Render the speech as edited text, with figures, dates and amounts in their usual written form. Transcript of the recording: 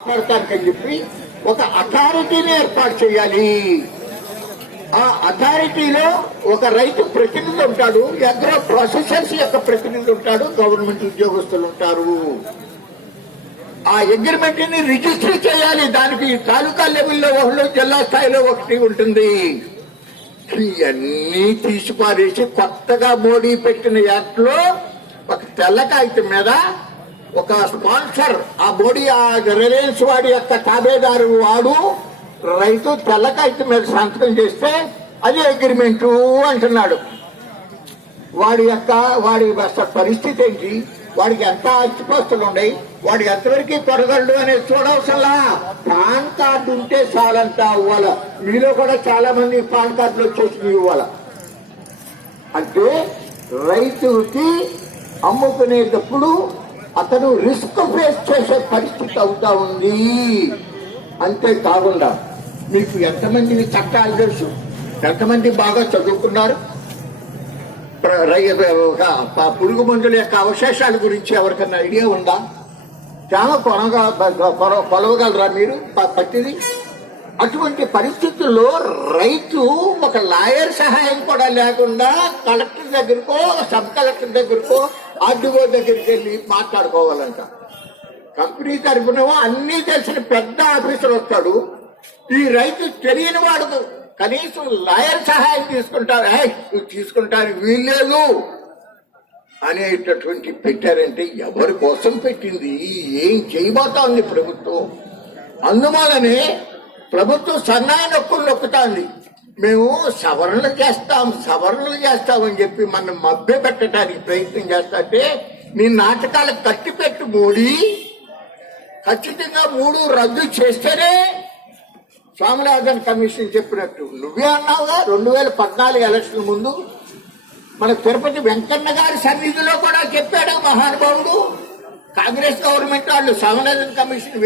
మాట్లాడతానికని చెప్పి ఒక అథారిటీని ఏర్పాటు చేయాలి. ఆ అథారిటీలో ఒక రైతు ప్రతినిధి ఉంటాడు, అగ్రో ప్రాసెసర్స్ యొక్క ప్రతినిధి ఉంటాడు, గవర్నమెంట్ ఉద్యోగస్తులు ఉంటారు. ఆ అగ్రిమెంట్ ని రిజిస్టర్ చేయాలి. దానికి తాలూకా లెవెల్లో ఒకళ్ళు, జిల్లా స్థాయిలో ఒకటి ఉంటుంది. ఇవన్నీ తీసిపారేసి కొత్తగా మోడీ పెట్టిన యాక్ట్ లో ఒక తెల్ల కాగితం మీద ఒక స్పాన్సర్, ఆ మోడీ ఆ రిలయన్స్ వాడి యొక్క తాబేదారు వాడు రైతు తెల్ల కాగితం మీద సంతకం చేస్తే అది అగ్రిమెంటు అంటున్నాడు. వాడి పరిస్థితి ఏంటి, వాడికి ఎంత ఆస్తిపాస్తులు ఉన్నాయి, వాడు ఎంతవరకు కొరగలడు అనేది చూడవసలా. పాన్ కార్డు ఉంటే చాలంతా అవ్వాల. మీలో కూడా చాలా మంది పాన్ కార్డులు వచ్చేసి ఇవ్వాల. అంటే రైతుకి అమ్ముకునేటప్పుడు అతను రిస్క్ ఫేస్ చేసే పరిస్థితి అవుతా ఉంది. అంతేకాకుండా మీకు ఎంతమంది చట్టాలు తెలుసు, ఎంతమంది బాగా చదువుకున్నారు, పురుగు మందుల యొక్క అవశేషాల గురించి ఎవరికన్నా ఐడియా ఉందా? చాలా కొలవగలరా మీరు పట్టిది? అటువంటి పరిస్థితుల్లో రైతు ఒక లాయర్ సహాయం కూడా లేకుండా కలెక్టర్ దగ్గరకో, సబ్ కలెక్టర్ దగ్గరకో, ఆర్డీఓ దగ్గరికి వెళ్ళి మాట్లాడుకోవాలంట. కంపెనీ తరఫున అన్ని తెలిసిన పెద్ద ఆఫీసర్ వస్తాడు, ఈ రైతు తెలియని వాడు కనీసం లాయర్ సహాయం తీసుకుంటారు వీల్లేదు అనేటటువంటి పెట్టారంటే ఎవరి కోసం పెట్టింది, ఏం చేయబోతా ఉంది ప్రభుత్వం? అందువల్లనే ప్రభుత్వం సన్నాయి నొక్కులు నొక్కుతాంది. మేము సవరణలు చేస్తామని చెప్పి మనం మభ్య పెట్టడానికి ప్రయత్నం చేస్తాంటే నీ నాటకాలకు కట్టి పెట్టు మోడీ. ఖచ్చితంగా 3 రద్దు చేస్తేనే స్వామినాథన్ కమిషన్ చెప్పినట్టు నువ్వే అన్నావుగా. 2014 ఎలక్షన్ ముందు మన తిరుపతి వెంకన్న గారి సన్నిధిలో కూడా చెప్పాడు మహానుభావుడు. కాంగ్రెస్ గవర్నమెంట్ వాళ్ళు స్వామినాథన్ కమిషన్